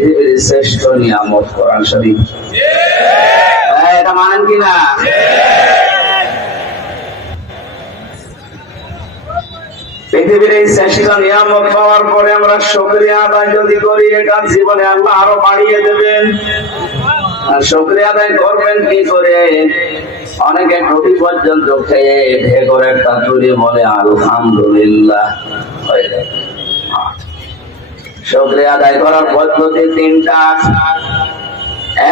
পৃথিবীর শ্রেষ্ঠ নিয়ামত কোরআন শরীফ। এটা মানেন কিনা? পৃথিবীর এই শ্রেষ্ঠ নিয়ামত পাওয়ার পরে আমরা শুকরিয়া আদায় যদি করি, এটা জীবনে আল্লাহ আরো বাড়িয়ে দেবেন। আর শুকরিয়া আদায় করবেন কি করে? অনেকে রুটি পর্যন্ত খেয়ে ঢেকর একটা তুলে বলে আলহামদুলিল্লাহ। শুকরিয়া আদায় করার পদ্ধতি তিনটা।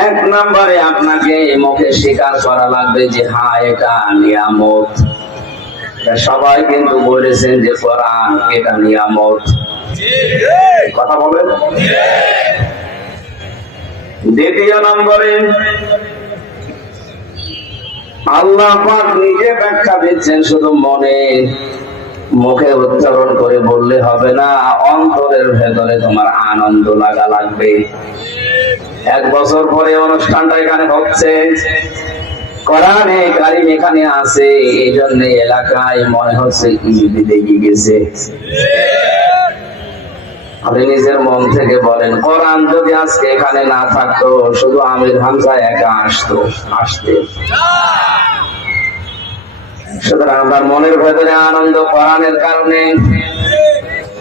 এক নম্বরে আপনাকে মুখে স্বীকার করা লাগবে যে হ্যাঁ এটা নিয়ামত। সবাই কিন্তু বলেছেন যে কোরআন এটা নিয়ামত, কথা বলেন। দ্বিতীয় নম্বরে আল্লাহ পাক নিজে ব্যাখ্যা দিচ্ছেন, শুধু মুখে উচ্চারণ করে বললে হবে না, অন্তরের ভেতরে তোমার আনন্দ লাগা লাগবে। 1 বছর পরে অনুষ্ঠানটা এখানে হচ্ছে, কোরআনে কারিম এখানে আছে, এই জন্য এলাকায় মনে হচ্ছে ঈদ লেগে গেছে। আপনি নিজের মন থেকে বলেন, কোরআন যদি আজকে এখানে না থাকতো, শুধু আমির হামজা একা আসতে। সুতরাং আমার মনের ভেতরে আনন্দ কোরআনের কারণে।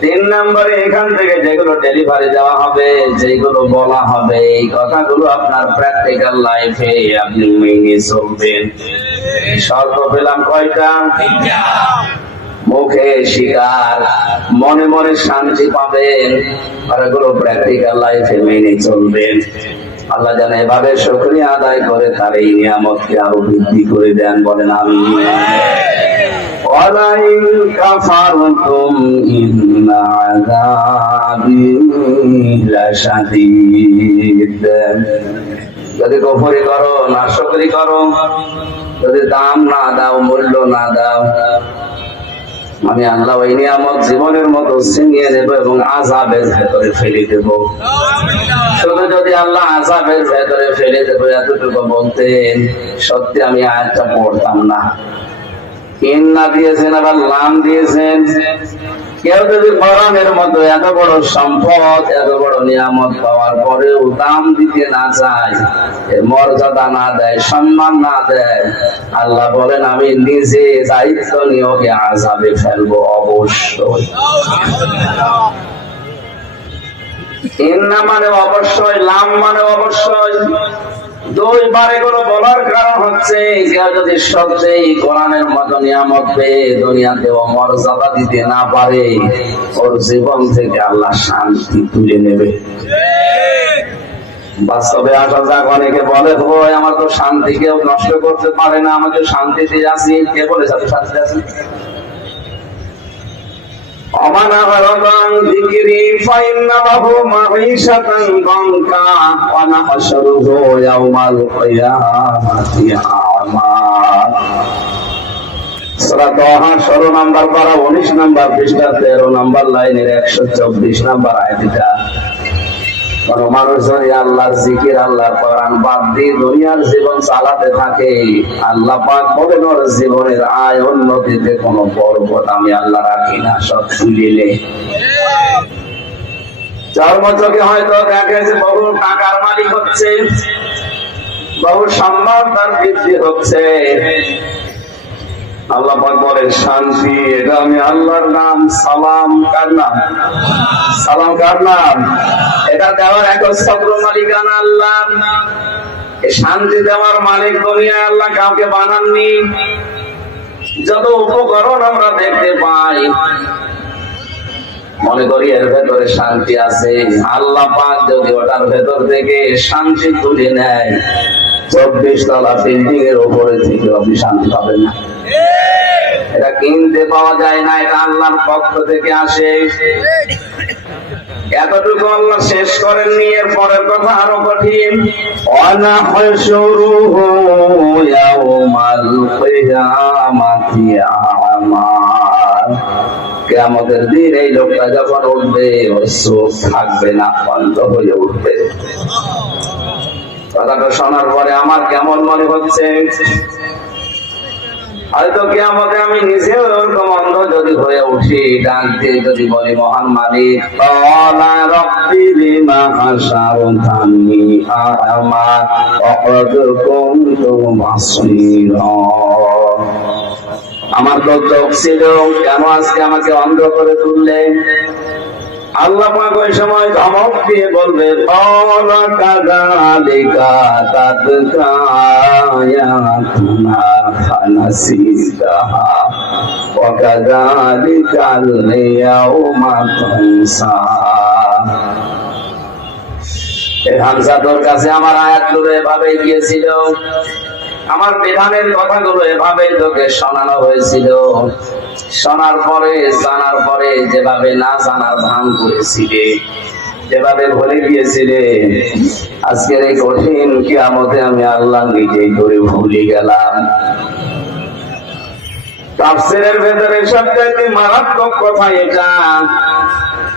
3 নম্বরে এখান থেকে যেগুলো ডেলিভারি দেওয়া হবে, যেগুলো বলা হবে, এই কথাগুলো আপনার প্র্যাকটিক্যাল লাইফে আপনি মেনে চলবেন। শর্ত পেলাম কয়টা? মুখে স্বীকার, মনে মনে শান্তি পাবেন, আর এগুলো প্র্যাকটিক্যাল লাইফে মেনে চলবেন। আল্লাহ যেন এভাবে শুকরিয়া আদায় করে তার এই নিয়ামতকে আরো বৃদ্ধি করে দেন, বলেন আমিন। ওয়ালাইন কাফারতুম ইন্না আযাবি লাশাদীদ। যদি কুফরি করো, নাশকরি করো, যদি দাম না দাও, মূল্য না দাও, আমি আল্লাহ ওই নিয়ামত জীবনের মতো ছিনিয়ে নেব এবং আযাবের ভেতরে ফেলে দেব। শুধু যদি আল্লাহ আযাবের ভেতরে ফেলে দেব এতটুকু বলতেন, সত্যি আমি আয়াতটা পড়তাম না। ইন্না দিয়েছেন, আবার লাম দিয়েছেন। কেউ যদি কোরআনের মতো এত বড় সম্পদ, এত বড় নিয়ামত পাওয়ার পরেও দাম দিতে না চায়, মর্যাদা না দেয়, সম্মান না দেয়, আল্লাহ বলেন আমি নিজে দায়িত্ব নিয়ে ওকে আযাবে ফেলবো অবশ্যই। ইন্না মানে অবশ্যই, লাম মানে অবশ্যই। 2 বার এগুলো বলার কারণ হচ্ছে, কেউ যদি সত্যিই কোরআনের মতো নিয়ামত পেয়ে দুনিয়াতেও মর্যাদা দিতে না পারে, ওর জীবন থেকে আল্লাহ শান্তি তুলে নেবে। বাস্তবে আসা যাক, অনেকে বলে ভাই আমার তো শান্তি কেউ নষ্ট করতে পারে না, আমাকে শান্তিতে আছি। কে বলেছে আমি শান্তিতে আছি? ومن أعرض عن ذكري فإن له معيشة ضنكا ونحشره يوم القيامة أعمى। সূরা তাহা 16 নম্বর পারা 19 নম্বর পৃষ্ঠা 13 নম্বর লাইনের 124 নম্বর আয়াতটা। কোন মানুষ যদি আল্লাহর জিকির, আল্লাহর কোরআন বাদ দিয়ে দুনিয়ার জীবন চালাতে থাকে, আল্লাহ পাক বলেন ওর জীবনের আয় উন্নতিতে কোনো বরকত আমি আল্লাহ রাখি না, সব তুলিলে। চর্মচোখে হয়তো দেখে যে বহু টাকার মালিক হচ্ছে, বহু সম্মান তার বৃদ্ধি হচ্ছে, আল্লাহ পাক বলেন শান্তি, এটা আমি আল্লাহর নাম। সালাম কার নাম? সালাম কার নাম? এটা দেওয়ার একচ্ছত্র মালিকানা আল্লাহ। এই শান্তি দেওয়ার মালিক দুনিয়ায় আল্লাহ কাউকে বানাননি। যত উপকরণ আমরা দেখতে পাই, মনে করি এর ভেতরে শান্তি আছে, আল্লাহ পাক যদি ওটার ভেতর থেকে শান্তি তুলে নেয়, 24 তলা বিল্ডিং এর উপরে থেকে আপনি শান্তি পাবেন না। এটা কিনতে পাওয়া যায় না, এটা আল্লাহর পক্ষ থেকে আসে। এতটুকু আল্লাহ শেষ করেননি, এর পরের কথা আরো কঠিন। ওয়ানাহশুরুহু ইয়াউমাল কিয়ামাতি আ'মা। কিয়ামতের দিন এই লোকটা যখন উঠবে, ওর চোখ থাকবে না, বন্ধ হয়ে উঠবে। কথাটা শোনার পরে আমার কেমন মনে হচ্ছে? হয়তো কিয়ামতে আমি নিজে ওরকম অন্ধ যদি হয়ে উঠি, ডাক দিয়ে যদি বলি মহান মালিক ক্বালা রাব্বি লিমা হাশারতানি আ'মা ওয়া ক্বাদ কুনতু বাসীরা, আমার তো চোখ ছিল, কেন আজকে আমাকে অন্ধ করে তুললে? আল্লাহ পাক ওই সময় ধমক দিয়ে বলবে ক্বালা কাযালিকা তাতকা আয়াতুনা ফানাসিতাহা ওয়া কাযালিকাল ইয়াউমা তুনসা। এই হামজা তোর কাছে আমার আয়াতগুলো এভাবে গিয়েছিল, আমার বিধানের কথাগুলো এভাবে তোকে শোনানো হয়েছিল। শোনার পরে জানার পরে যেভাবে না জানার ভান করেছিলে, যেভাবে ভুলে গিয়েছিলে, আজকের এই কঠিন কিয়ামতে আমি আল্লাহ নিজেই করে ভুলে গেলাম। তাফসীরের ভেতরে সবচেয়ে মারাত্মক কথা এটা।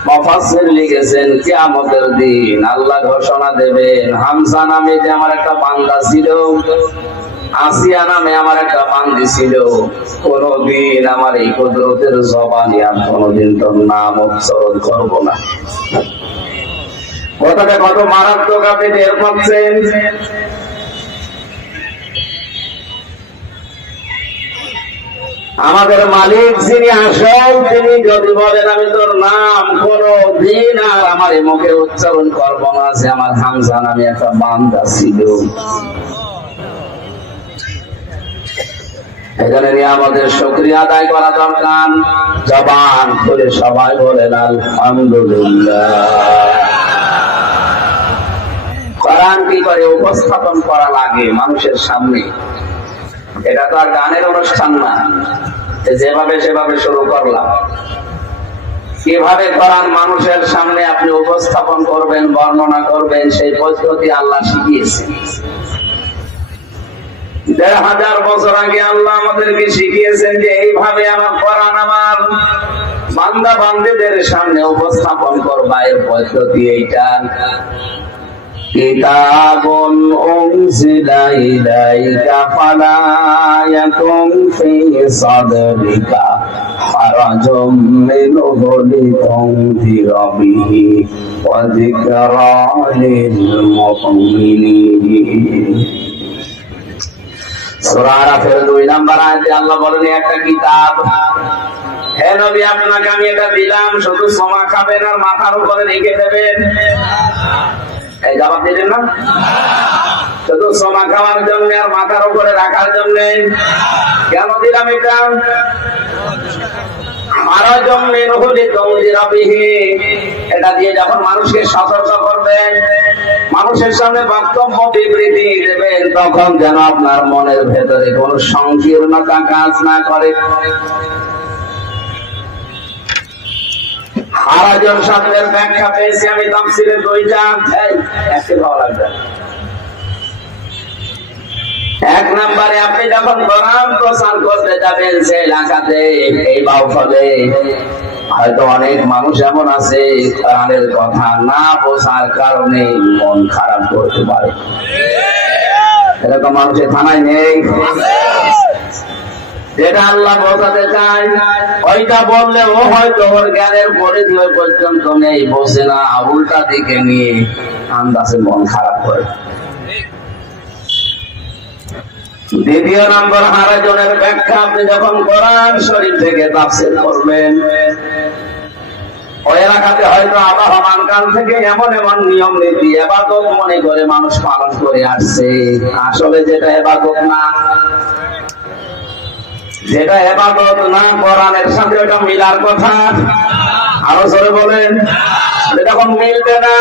মুফাসসির লিখেছেন কিয়ামতের দিন আল্লাহ ঘোষণা দেবেন, হামজা নামে যে আমার একটা বান্দা ছিল, আসিয়া নামে আমার একটা বান্দি ছিল, কোনদিন আমার এই কুদরতের জবানি আর কোনদিন তোর নাম উচ্চারণ করবো না। কথাটা কত মারাত্মক আপনি টের পাচ্ছেন? আমাদের মালিক যিনি আসল, তিনি যদি বলেন আমি তোর নাম কোনদিন আর আমার এই মুখে উচ্চারণ করবো না, যে আমার হামজা নামে একটা বান্দা ছিল। এখানে নিয়ে আমাদের শুকরিয়া আদায় করা দরকার। জবান খুলে সবাই বলেন আলহামদুলিল্লাহ। কোরআন কি করে উপস্থাপন করা লাগে মানুষের সামনে, এটা তো আর গানের অনুষ্ঠান না যেভাবে সেভাবে শুরু করলাম। কিভাবে কোরআন মানুষের সামনে আপনি উপস্থাপন করবেন, বর্ণনা করবেন, সেই পদ্ধতি আল্লাহ শিখিয়েছেন। ১৫০০ বছর আগে আল্লাহ আমাদেরকে শিখিয়েছেন যে এইভাবে আমার কোরআন আমার বান্দা বান্দীদের সামনে উপস্থাপন করবা, এর পদ্ধতি এইটা। কিতাবুন উনজিলা ইলাইকা ফালা ইয়াকুন ফি সাদরিকা হারাজুম মিনহু লিতুনযিরা বিহি ওয়া যিকরা লিল মুমিনিন। সূরা আরাফের ২ নম্বর আয়াতে আল্লাহ বলেন একটা কিতাব, হে নবী আপনাকে আমি এটা দিলাম, শুধু সমা খাবেন আর মাথার উপরে রেখে দেবেন। এই জবাব দিলেন না? শুধু সমা খাওয়ার জন্য আর মাথার উপরে রাখার জন্য। কেন দিলাম এটা? এটা দিয়ে যখন মানুষকে সতর্ক করবেন, মানুষের সামনে বক্তব্য বিবৃতি দেবেন, তখন যেন আপনার মনের ভেতরে কোন সংকীর্ণতা কাজ না করে। হারাজন শব্দের ব্যাখ্যা পেয়েছি আমি তাফসীরে ২টা, একটু ভালো লাগবে। ১ নম্বরে আপনি যখন কোরআন প্রচার করতে যাবেন সে এলাকাতে, এই বাউফলে হয়তো অনেক মানুষ এমন আছে কোরআনের কথা না বোঝার কারণে মন খারাপ করতে পারে। এরকম মানুষের থানায় নেই? যেটা আল্লাহ বোঝাতে চায় ওইটা বললে ও হয়তো ওর জ্ঞানের পরিধি ওই পর্যন্ত নেই, বোঝে না, উল্টা দিকে নিয়ে আন্দাজে মন খারাপ করে। ২য় নম্বর হারাজনের ব্যাখ্যা, আপনি যখন কোরআন শরীফ থেকে তাফসীর করবেন, ওই এলাকাতে হয়তো আবহমান কাল থেকে এমন এমন নিয়ম নীতি ইবাদত মনে করে মানুষ পালন করে আসছে, আসলে যেটা ইবাদত না, যেটা ইবাদত না কোরআনের সাথে ওটা মিলার কথা। আরো জোরে বলেন, যখন মিলবে না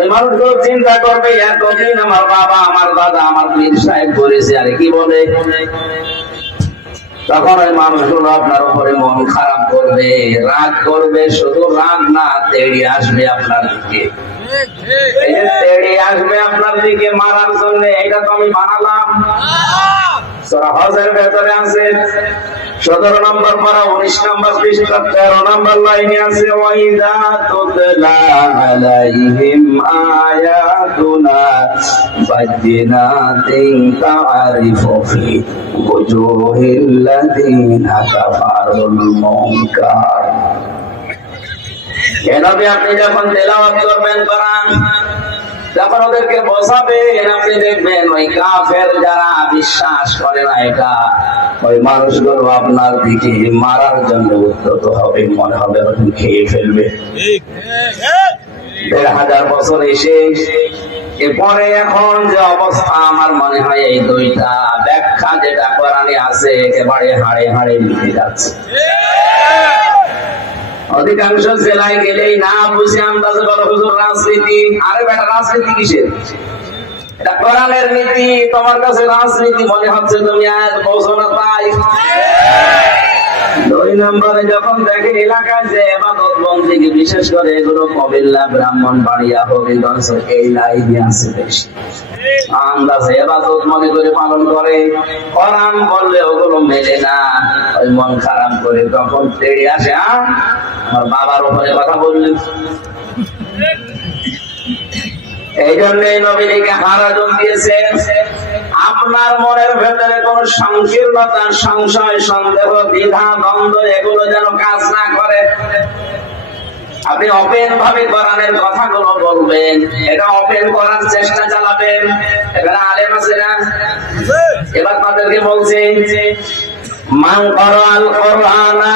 এই মানুষগুলো চিন্তা করবে এতদিন আমার বাবা আমার দাদা আমার পীর সাহেব করেছে, আরে কি বলে, তখন ওই মানুষগুলো আপনার উপরে মন খারাপ করবে, রাগ করবে। শুধু রাগ না, তেড়ে আসবে আপনার দিকে। এই যে তেড়ে আসবে আপনার দিকে মারার জন্য, এটা তো আমি বানালাম। সূরা হজের ভেতরে আছে ১৭ নম্বর পারা ১৯ নম্বর পৃষ্ঠা ১৩ নম্বর লাইনে আছে ওয়াইদা তুতলা আলাইহিম আয়াত আয়াতুনা বায়িনাতিন তা'রিফু ফি ওজুহিল্লাযীনা কাফারুল মুনকার। নবী আপনি যখন তেলাওয়াত করবেন কোরআন, যখন ওদেরকে বোঝাবেন, আপনি দেখবেন ওই কাফের যারা বিশ্বাস করে না এটা, ওই মানুষগুলো আপনার দিকে মারার জন্য উদ্যত হবে, মনে হবে ওদের খেয়ে ফেলবে। ১,৫০০ বছর এসে এরপরে এখন যে অবস্থা, আমার মনে হয় এই দুইটা ব্যাখ্যা যেটা কোরআনে আছে একেবারে হাড়ে হাড়ে মিলে যাচ্ছে। অধিকাংশ জেলায় গেলেই না বুঝে আন্দাজে বলো হুজুর রাজনীতি। আরে বেটা, রাজনীতি কিসের? এটা কোরআনের নীতি। তোমার কাছে রাজনীতি মনে হচ্ছে, তুমি আয়াত বোঝো না তাই। ২ নম্বরে যখন দেখে এলাকায় যে ইবাদত বন্দেগী, বিশেষ করে এগুলো কবিল্লা, ব্রাহ্মণবাড়িয়া, হবিগঞ্জ এই লাইনে আছে বেশি, আন্দাজে ইবাদত মনে করে পালন করে, কোরআন বললে ওগুলো মেলে না, ওই মন খারাপ করে তখন তেড়ে আসে, আমার বাবার উপরে কথা বললেন। এই জন্যই নবীকে হারাজন দিয়েছে। আপনার মনের ভেতরে কোন সংকীর্ণতা, সংশয়, সন্দেহ, দ্বিধা, দ্বন্দ্ব এগুলো যেন কাজ না করে। আপনি ওপেন ভাবে কোরআনের কথাগুলো বলবেন, এটা ওপেন করার চেষ্টা চালাবেন। এখানে আলেম আছে না? এবার তাদেরকে বলছে, মান ক্বারাআল কুরআনা,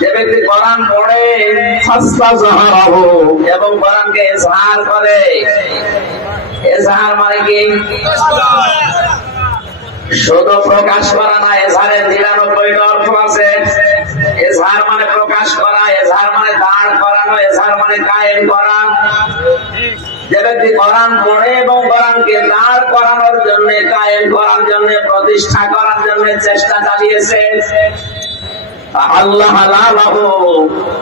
যে ব্যক্তি কোরআন পড়ে, ফাসতাযহারাহু, এবং কোরআনকে ইজহার করে। ইজহার মানে কি? শুধু প্রকাশ করা না, ইজহারের ৯৯টা অর্থ আছে। ইজহার মানে প্রকাশ করা, ইজহার মানে দাঁড় করানো, ইজহার মানে কায়েম করা। যে ব্যক্তি কোরআন পড়ে এবং কোরআনকে দাঁড় করানোর জন্য, কায়েম করার জন্য, প্রতিষ্ঠা করার জন্য চেষ্টা চালিয়েছে, আল্লাহ হালালাহু,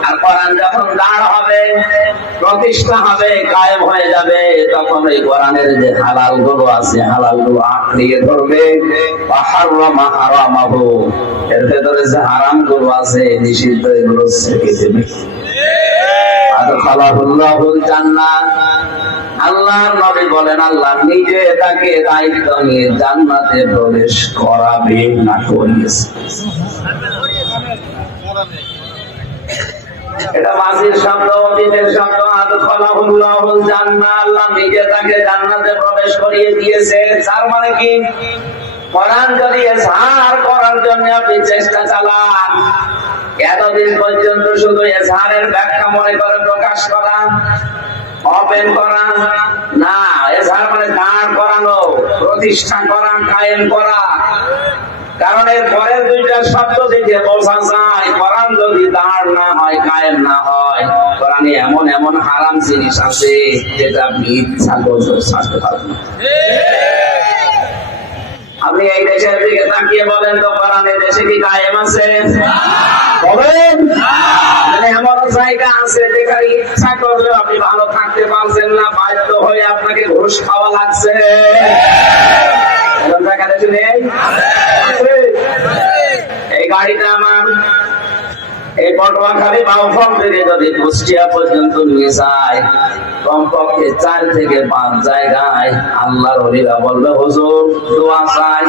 আর কোরআন যখন দাঁড় হবে, প্রতিষ্ঠা হবে, কায়েম হয়ে যাবে, তখন এই কোরআনের যে হালাল গুলো আছে, হালাল গুলো আঁকড়িয়ে ধরবে। হারামা হারামাহু, এর ভেতরে যে হারাম গুলো আছে, নিষিদ্ধ, এগুলো ছেড়ে দেবে। আদখালাহুল্লাহুল জান্নাত, আল্লাহর নবী বলেন, আল্লাহ নিজে তাকে দায়িত্ব নিয়ে জান্নাতে প্রবেশ করাবে না করিয়েছে। এটা মাজির শব্দ, অতীতের শব্দ। আদখালাহুল্লাহুল জান্নাত, আল্লাহ নিজে তাকে জান্নাতে প্রবেশ করিয়ে দিয়েছে। তার মানে কি? কোরআন যদি ইজহার করার জন্য আপনি চেষ্টা চালান, এতদিন পর্যন্ত শুধু ইজহারের ব্যাখ্যা মনে করে প্রকাশ করা, ওপেন করা না, ইজহার মানে দাঁড় করানো, প্রতিষ্ঠা করা, কায়েম করা। কারণ এর পরের দুইটা শব্দ থেকে বোঝা যায়, কোরআন যদি দাঁড় না হয়, কায়েম না হয়, কোরআনে এমন এমন হারাম জিনিস আছে যেটা আপনি ইচ্ছা করতে ছাড়তে পারবেন না। আপনি এই দেশের দিকে তাকিয়ে বলেন তো, কোরআন এই দেশে কি কায়েম আছে? বলেন। মানে এমন জায়গা আছে যেখানে ইচ্ছা করলে আপনি ভালো থাকতে পারছেন না, বাধ্য হয়ে আপনাকে ঘুষ খাওয়া লাগছে। এরকম জায়গা দেশে নেই? এই গাড়িটা আমার এই পটুয়াখালী বাউফল থেকে যদি কুষ্টিয়া পর্যন্ত নিয়ে যায়, কমপক্ষে ৪ থেকে ৫ জায়গায় আল্লাহর ওলিরা বলবে, হুজুর দোয়া চাই।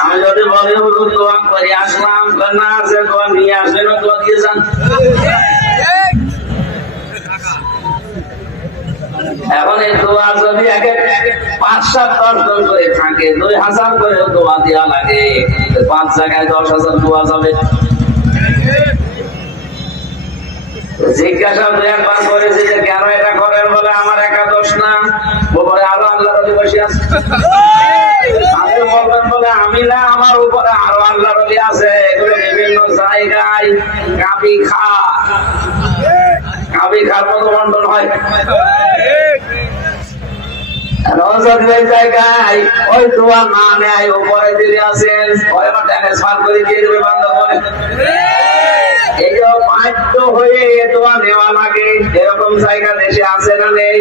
আমি যদি বলি, হুজুর দোয়া করে আসলাম, না আছে দোয়া নিয়ে আসবেন, দোয়া দিয়ে যান। এখন এই দোয়া যদি ৫-৭ জন করে থাকে, ২,০০০ করে দোয়া দেওয়া লাগে, ৫ জায়গায় ১০,০০০ দোয়া যাবে। জিজ্ঞাসা ২-১ করেছি যে কেন এটা করেন, বলে আমার একা দোষ না, উপরে আরো আল্লাহ রলি বসে আছে। আপনি বলবেন বলে আমি না, আমার উপরে আরো আল্লাহ রলি আছে, এগুলো বিভিন্ন জায়গায় কাবি খার মতো বন্টন হয়। জায়গায় ওই দোয়া না নেয়, উপরে দিলে আছেন, ট্রান্সফার করে দিয়ে দেবে বন্ধ করে। এই যে বাধ্য হয়ে দোয়া নেওয়া লাগে, এরকম জায়গা দেশে আছে না নেই?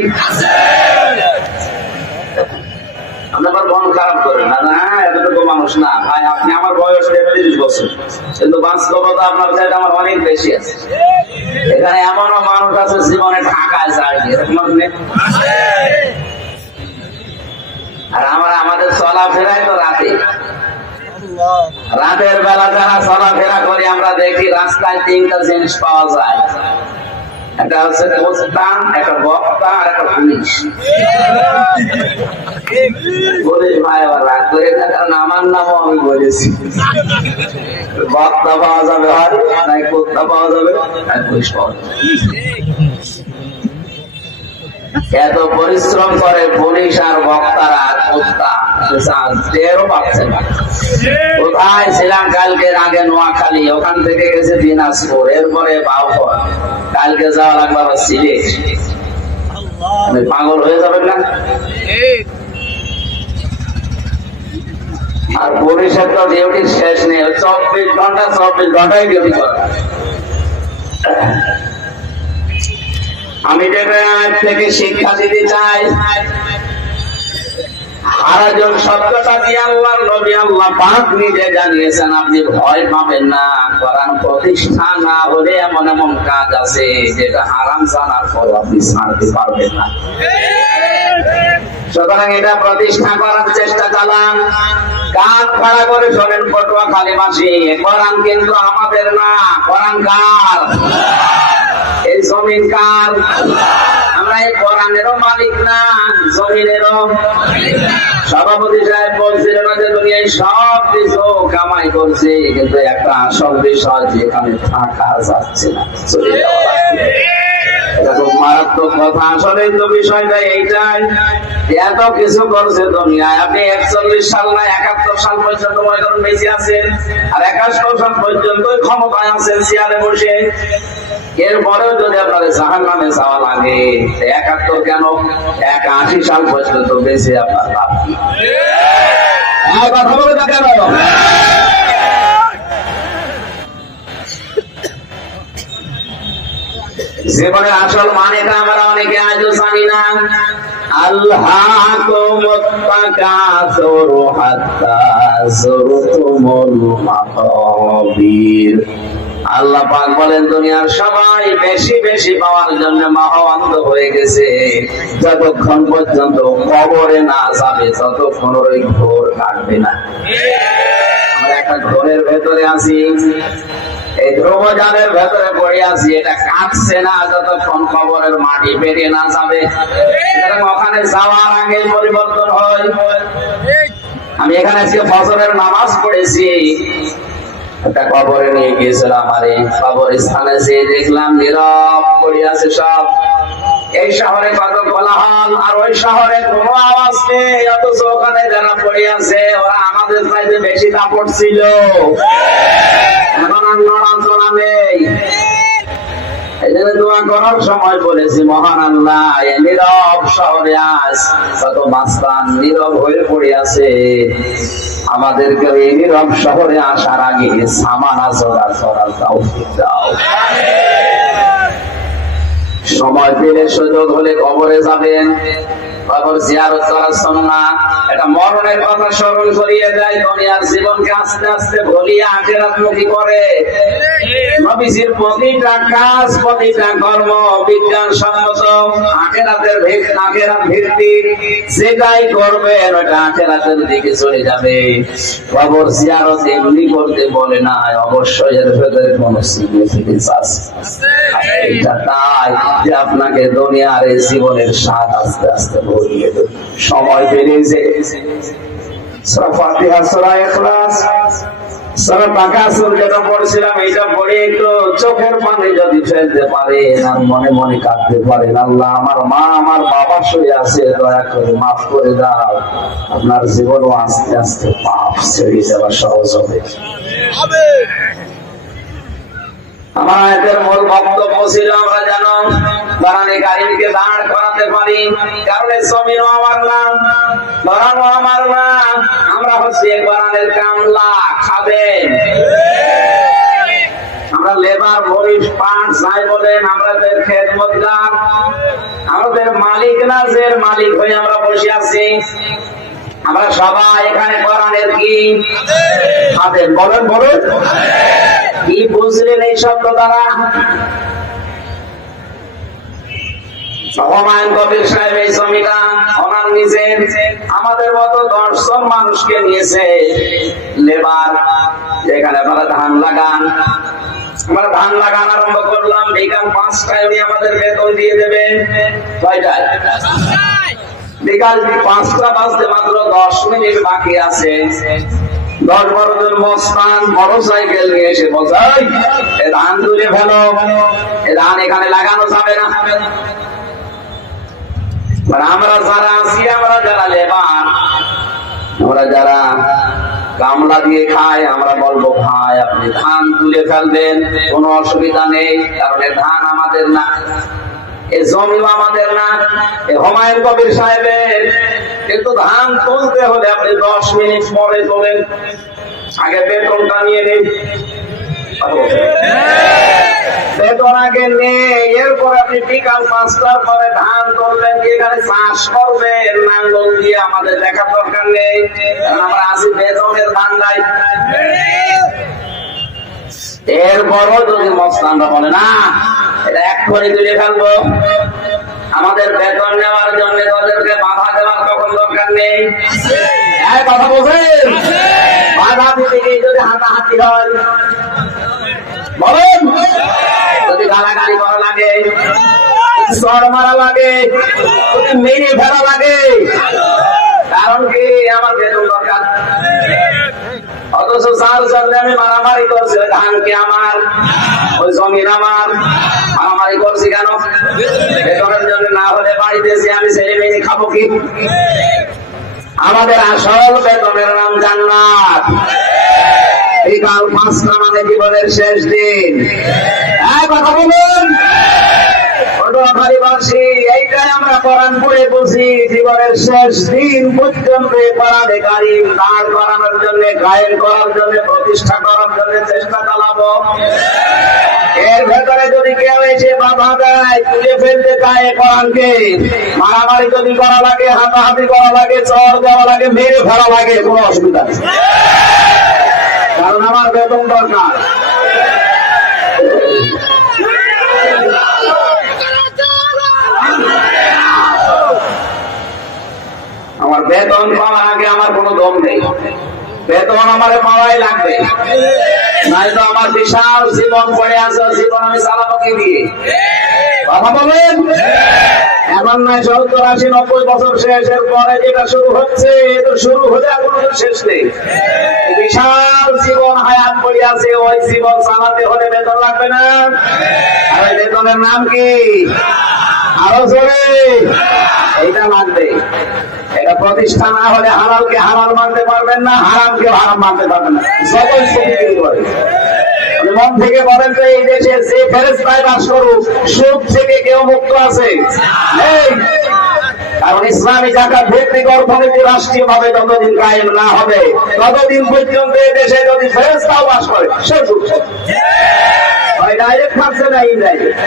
আপনি আবার মন খারাপ করেন না, হ্যাঁ এতটুকু মানুষ না ভাই, আপনি আমার বয়স 33 বছর, কিন্তু বাস্তবতা আপনার চাইতে আমার অনেক বেশি আছে। এখানে এমনও মানুষ আছে জীবনে ঢাকায় যায়, এরকম নেই? আর আমরা আমাদের চলাফেরাই তো রাতে, রাতের বেলা যারা চলাফেরা করি আমরা দেখি রাস্তায় 3টা জিনিস পাওয়া যায়, একটা হচ্ছে কোস্তান, একটা বক্তা আর একটা পুলিশ। পুলিশ ভাই আবার রাগ করে না, কারণ আমার নামও আমি বলেছি। বক্তা পাওয়া যাবে আর নাই কোস্তা পাওয়া যাবে আর পুলিশ পাওয়া যাবে। এত পরিশ্রম করে পুলিশ আর বক্তারা, কোস্তা টেরও পাচ্ছে না। কোথায় ছিলাম কালকে? আগে নোয়াখালী, ওখান থেকে গেছে দিনাজপুর, এরপরে বাউফল, কালকে যাওয়া লাগবে আবার সিলেট। পাগল হয়ে যাবেন না? আর পুলিশের তো ডিউটি শেষ নেই, 24 ঘন্টা 24 ঘন্টায় ডিউটি করে। আমি থেকে শিক্ষা দিতে চাই, হারাজন শব্দটা দিয়ে আল্লাহর নবী আল্লাহ পাক নিজে জানিয়েছেন আপনি ভয় পাবেন না। কোরআন প্রতিষ্ঠা না হলে এমন এমন কাজ আছে যেটা হারাম জানার পর আপনি ছাড়তে পারবেন না। সুতরাং এটা প্রতিষ্ঠা করার চেষ্টা চালান। কান খাড়া করে শোনেন পটুয়াখালীবাসী, কোরআন কিন্তু আমাদের না, কোরআন কার? এই জমিন কার? আমরা এই কোরআনেরও মালিক না, জমিনেরও। সভাপতি সাহেব বলছিলেন যে দুনিয়ায় সব কিছু কামাই করছে, কিন্তু একটা আসল বিষয় যেখানে থাকা যাচ্ছে না, চলে যাওয়া লাগবে। এটা খুব মারাত্মক কথা। আসলে তো বিষয়টা এইটাই, এত কিছু করছে দুনিয়ায়। আপনি 41 সাল না 71 সাল পর্যন্ত মনে করেন বেঁচে আছেন, আর 71 সাল পর্যন্ত ক্ষমতায় আছেন চেয়ারে বসে। এরপরেও যদি আপনাদের জাহান্নামে যাওয়া লাগে, 71 কেন 81 সাল পর্যন্ত বেঁচে আপনার লাভ কি? কথা বলে কেন? জীবনের আসল মানেটা আমরা অনেকে আজও জানি না। আল্লাহকুমুত তাকাসুর হাত্তা যুরতুমুল মাকাবির। আল্লাহ পাক বলেন দুনিয়ার সবাই বেশি বেশি পাওয়ার জন্য মহাবন্ধ হয়ে গেছে, যতক্ষণ পর্যন্ত কবরে না যাবে ততক্ষণ ওই ঘোর কাটবে না। আমরা একটা ঘোরের ভেতরে আছি, এই ধ্রুবজানের ভেতরে পড়ে আছি, এটা কাটছে না যতক্ষণ কবরের মাটি বেরিয়ে না যাবে। ওখানে যাওয়ার আগে পরিবর্তন হয়। আমি এখানে আজকে ফজরের নামাজ পড়েছি, একটা কবরে নিয়ে গিয়েছিলাম, আর এই কবরস্থানে যেয়ে দেখলাম নীরব পড়ে আছে সব। এই শহরে কত কোলাহল, আর ওই শহরে কোনো আওয়াজ নেই, অথচ ওখানে যারা পড়ে আছে ওরা আমাদের চাইতে বেশি দাপট ছিল। এখন আর নড়াচড়া নেই। এই জন্য দোয়া করার সময় বলেছি, মহান আল্লাহ এই নীরব শহরে আজ কত মাস্তান নীরব হয়ে পড়ে আছে, আমাদেরকে এই নীরব শহরে আসার আগে সামানা জোড়া চড়ার তৌফিক দাও। সময় পেলে সুযোগ হলে কবরে যাবেন, কবর জিয়ারত করার সুন্নাহ। এটা মরণের কথা স্মরণ করিয়ে দেয়, দুনিয়ার জীবনকে আস্তে আস্তে ভুলিয়ে আখিরাতমুখী করে। নবীজির প্রতিটা কাজ, প্রতিটা কর্ম বিজ্ঞান সম্মত, আখিরাতের আখিরাত ভিত্তিক। যেটাই করবেন ওটা আখিরাতের দিকে চলে যাবে। কবর জিয়ারত এমনি করতে বলে না, অবশ্যই এর ভেতরে কোনো সিগনিফিকেন্স আছে। এটা তাই যে আপনাকে দুনিয়ার এই জীবনের স্বাদ আস্তে আস্তে ভুলিয়ে দেবে। সময় বেরিয়েছে, সূরা ফাতিহা, সূরা ইখলাস, সূরা তাকাসুর যেটা পড়ছিলাম, এটা পড়ে একটু চোখের পানি যদি ফেলতে পারেন আর মনে মনে কাঁদতে পারেন, আল্লাহ আমার মা আমার বাবা শুয়ে আছে, দয়া করে মাফ করে দাও, আপনার জীবনও আস্তে আস্তে পাপ ছেড়ে যাওয়া সহজ হবে। আমার আয়াতের মূল বক্তব্য ছিল আমরা যেন কোরআনে কারীমকে দাঁড় করাতে পারি, কারণ জমিনও আমার না, কোরআনও আমার না, আমরা হচ্ছে কোরআনের কামলা, খাবেন। আমরা লেবার, মরিচ, পাট যাই বলেন, আমাদের খেদমতগার, আমাদের মালিক না, যে মালিক হয়ে আমরা বসে আছি। আমরা সবাই এখানে কোরআনের কি হাফেজ বলেন বলেন কি বুঝলেন এই শব্দ দ্বারা? হুমায়ুন কবির সাহেব এই জমিটা ওনার নিজের আমাদের মতো 10 জন মানুষকে নিয়েছে লেবার, এখানে আপনারা ধান লাগান। আমরা ধান লাগান আরম্ভ করলাম, বিকাল 5টায় উনি আমাদের বেতন দিয়ে দেবেন। কয়টায়? বিকাল 5টা বাজতে মাত্র 10 মিনিট বাকি আছে। 10-12 জন মস্তান মোটরসাইকেল নিয়ে এসে বসাই, এ ধান তুলে ফেলো, এ ধান এখানে লাগানো যাবে না। আমরা যারা আছি, আমরা যারা লেবার, আমরা যারা গামলা দিয়ে খাই, আমরা বলবো ভাই আপনি ধান তুলে ফেলবেন, কোনো অসুবিধা নেই, কারণ ধান আমাদের না, এই জমি আমাদের না, হুমায়ুন কবির সাহেবের। কিন্তু ধান তুলতে হলে আপনি 10 মিনিট পরে তোলেন, আগে বেতনটা নিয়ে নিন। বেতন আগে নেই, এরপর আপনি বিকাল 5টার পরে ধান তুলবেন, এখানে চাষ করবেন নাঙ্গল দিয়ে, আমাদের দেখার দরকার নেই, কারণ আমরা আছি বেতনের ধান্দায়। এরপরও যদি মস্তানরা বলে না এটা এক্ষুনি তুলে ফেলবো, আমাদের বেতন নেওয়ার জন্য তাদেরকে বাধা দেওয়ার তখন দরকার নেই। কথা বলছেন, বাধা দিতে গিয়ে যদি হাতাহাতি হয়, বলেন, যদি গালাগালি করা লাগে, চড় মারা লাগে, মেরে ফেলা লাগে, কারণ কি আমার বেতন দরকার। অথচ যার জন্য আমি মারামারি করছি, ওই ধান কি আমার, ওই জমিন আমার, মারামারি করছি কেন? বেতনের জন্য না হলে বাড়িতে এসে আমি ছেলে মেয়ে খাবো কি? আমাদের আসল বেতনের নাম জান্নাত। বিকাল 5টা মানে জীবনের শেষ দিন। কথা বলুন, এইটাই আমরা কোরআন পড়ে বুঝি, জীবনের শেষ দিন পর্যন্ত কোরআনে কারীম দাঁড় করানোর জন্য, কায়েম করার জন্য, প্রতিষ্ঠা করার জন্য চেষ্টা চালাবো। এর ভেতরে যদি কেউ এসে বাধা দেয়, তুলে ফেলতে চায় কোরআনকে, মারামারি যদি করা লাগে, হাতাহাতি করা লাগে, চর দেওয়া লাগে, মেরে ফেলা লাগে, কোনো অসুবিধা নেই, কারণ আমার বেতন দরকার। আমার বেতন পাওয়ার আগে আমার কোনো দম নেই, বেতন আমার পাওয়াই লাগবে, নাই তো আমার বিশাল জীবন পড়ে আছে, জীবন আমি চালাবো কি দিয়ে? কথা বলেন, এখন নয় 70, 80, 90 বছর শেষের পরে যেটা শুরু হচ্ছে, এটা শুরু হলে আর কোনো শেষ নেই। বিশাল জীবন হায়াত পড়ে আছে, ওই জীবন চালাতে হলে বেতন লাগবে না? আর ওই বেতনের নাম কি? আরো জোরে, এইটা লাগবে। এটা প্রতিষ্ঠা না হলে হালালকে হালাল মানতে পারবেন না, হারামকে হারাম মানতে পারবেন না। সবাই প্রতিক্রিয়া করে মন থেকে বলেন তো, এই দেশে যে ফেরেশতায় বাস করুক, সুদ থেকে কেউ মুক্ত আছে? কারণ ইসলামী জাকাত ভিত্তিক অর্থনীতি রাষ্ট্রীয় ভাবে যতদিন কায়েম না হবে, ততদিন পর্যন্ত এই দেশে যদি ফেরেশতাও বাস করে, সে সুদ হয় ডাইরেক্ট খাচ্ছে না ইনডাইরেক্ট।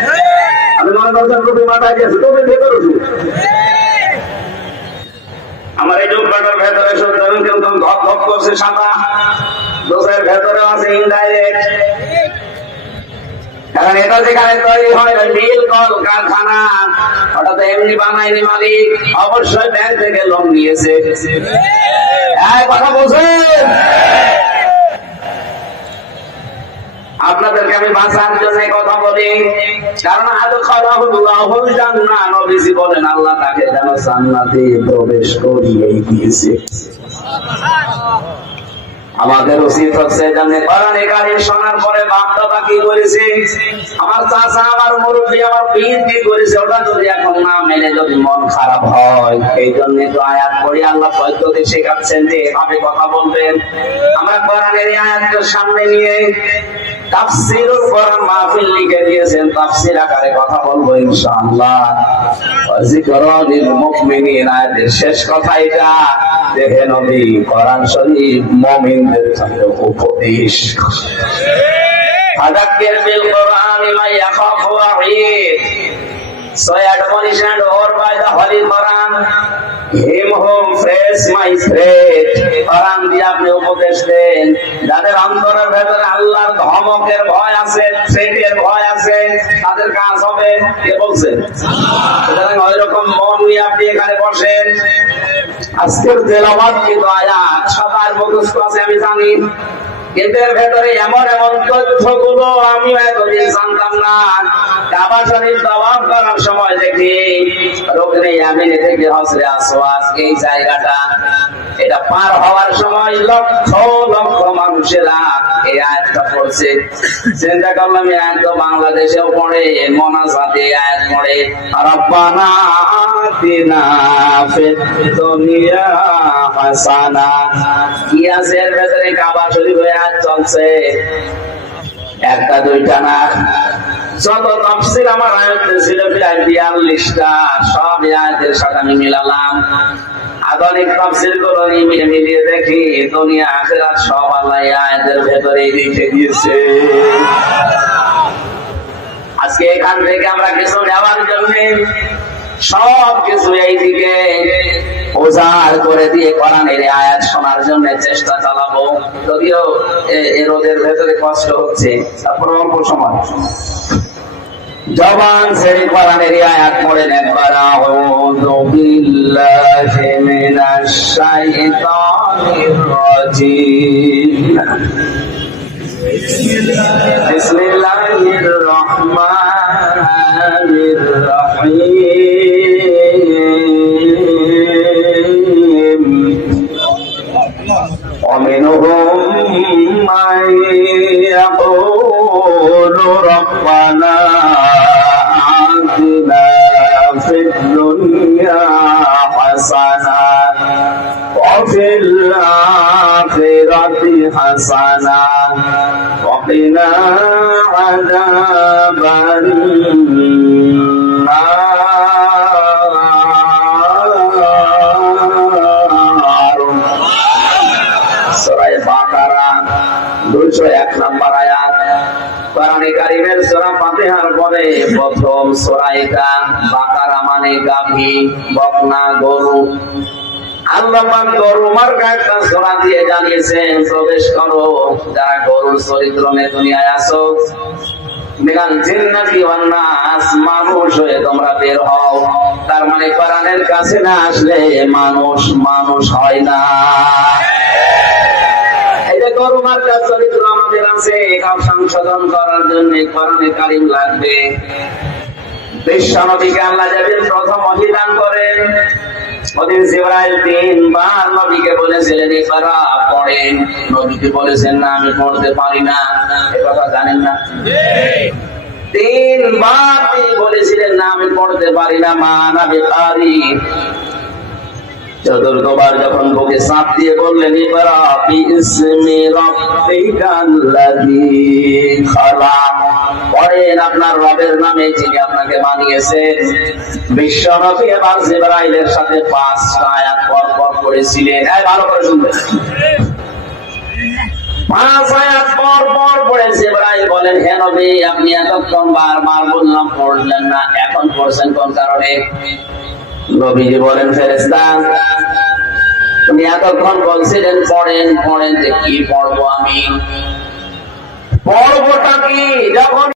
আমি মনে করছেন টুপি মাথায় দিয়েছি, টুপির ভেতরে সুদ। আমার এই যোগটার ভেতরে সুদ ধরুন কেউ ধপ ধপ করছে সাদা, দোষের ভেতরে আছে ইনডাইরেক্ট। কারণ এটা যেখানে তৈরি হয় মিল কল কারখানা, ওটা তো এমনি বানায়নি মালিক, অবশ্যই ব্যাংক থেকে লোন নিয়েছে। কথা বলছেন, আপনাদেরকে আমি বাঁচার জন্য কথা বলি, কারণ আদখালাহুল্লাহুল জান্নাহ, নবীজি বলেন আল্লাহ তাকে যেন জান্নাতে প্রবেশ করিয়ে দিয়েছে। আমাদের উচিত হচ্ছে জানে কোরআনে কারীম শোনার পরে বাপ-দাদা কি করেছে, আমার চাচা, আমার মুরব্বী, আমার পীর কি করেছে, ওটা যদি এখন না মেনে যদি মন খারাপ হয়, এই জন্য তো আয়াত পড়ে আল্লাহ পদ্ধতি শেখাচ্ছেন যে এভাবে কথা বলবেন। আমরা কোরআনের এই আয়াতকে সামনে নিয়ে তাফসীরুল কোরআন মাহফিল লিখে দিয়েছেন, তাফসীর আকারে কথা বলবো ইনশাআল্লাহ। যিকরুল মুমিনিন আয়াতের শেষ কথা এটা, দেখে নবী কোরআন শরীফ মুমিনদের জন্য উপদেশ। ফাযাক্কির বিল কোরআনি মা ইয়াখাফু ওয়াঈদ। So admonition or by the Holy Quran, him whom fears my friend, কোরআন দিয়ে আপনি উপদেশ দেন যাদের অন্তরের ভেতরে আল্লাহর ধমকের ভয় আছে, থ্রেটের ভয় আছে, তাদের কাজ হবে। কে বলছেন? সুতরাং ওই রকম মন নিয়ে আপনি এখানে বসেন। আজকের তেলাওয়াত কিন্তু আয়াত সবার মুখস্থ আছে আমি জানি, কিন্তু এর ভেতরে এমন এমন তথ্যগুলো আমিও এতদিন জানতাম না। কাবা শরীফ তাওয়াফ করার সময় দেখি রুকনে ইয়ামিনে থেকে হজরে আসওয়াদ এই জায়গাটা, এটা পার হওয়ার সময় লক্ষ লক্ষ মানুষেরা এই আয়াতটা পড়ছে। চিন্তা করলাম এই আয়াত তো বাংলাদেশেও পড়ে, মোনাজাতে আয়াত পড়ে, রব্বানা আতিনা ফিদ দুনিয়া হাসানা। কি আছে এর ভেতরে? কাবা শরীফে আয়াত চলছে, একটা দুইটা না, যত তাফসীর আমার আয়াতে ছিল প্রায় 42টা, সব আয়াতের সাথে আমি মিলালাম। আধুনিক তাফসীর গুলো মিলিয়ে দেখি দুনিয়া আখিরাত সব আল্লাহ আয়াতের ভেতরে লিখে দিয়েছে। আজকে এখান থেকে আমরা কিছু নেওয়ার জন্য সব কিছু এইদিকে উজাড় করে দিয়ে কোরআনের আয়াত শোনার জন্য চেষ্টা চালাবো। যদিও এই রোদের ভেতরে কষ্ট হচ্ছে, তারপর অল্প সময় জবান ছেড়ে কোরআনের আয়াত পড়েন একবার। আউযু বিল্লাহি মিনাশ শাইতানির রাজিম। বিসমিল্লাহির রহমানির রহিম। ومنهم من يقول ربنا آتنا في الدنيا حسنة وفي الآخرة حسنة وقنا عذاب النار। সূরা বাকারা 201 নম্বর আয়াত। কোরআনে কারীমের সূরা ফাতিহার পরে প্রথম সূরা এটা। বাকারা মানে গাভী, বকনা, গরু। আল্লাহ পাক গরু মার্কা একটা সূরা দিয়ে জানিয়েছেন, প্রবেশ করো যারা গরুর চরিত্র নিয়ে দুনিয়ায় আসো, মিনাল জিন্নাতি ওয়ান নাস, মানুষ হয়ে তোমরা বের হও। তার মানে কোরআনের কাছে না আসলে মানুষ মানুষ হয় না। এই যে গরু মার্কা চরিত্র আমাদের আছে, এটা সংশোধন করার জন্য কোরআনে কারীম লাগবে। বিশ্ব নবীকে আল্লাহ যেদিন প্রথম ওহী দান করেন, ওদিন জিবরাইল 3 বার নবীকে বলেছিলেন ইকরা পড়েন। নবীকে বলেছেন না আমি পড়তে পারি না, এই কথা জানেন না? 3 বার তিনি বলেছিলেন না আমি পড়তে পারি না, মা না বিকারি। চতুর্থবার যখন বুকে চাপ দিয়ে বললেন ইকরা বিইসমি রাব্বিকাল্লাযী খালাক, পড়েন আপনার রবের নামে যিনি আপনাকে বানিয়েছেন। বিশ্ব নবী এবার জিবরাইলের সাথে 5টা আয়াত পর পর পড়েছিলেন। এই ভালো করে শুনবেন, 5 আয়াত পর পর পড়ে জিবরাইল বলেন, হে নবী আপনি এতক্ষণ বারবার বললাম পড়লেন না, এখন পড়ছেন কোন কারণে? নবীজি বলেন, ফেরেশতা তুমি এতক্ষণ বলছিলেন পড়েন পড়েন, যে কি পড়বো আমি? পড়বোটা কি? যখন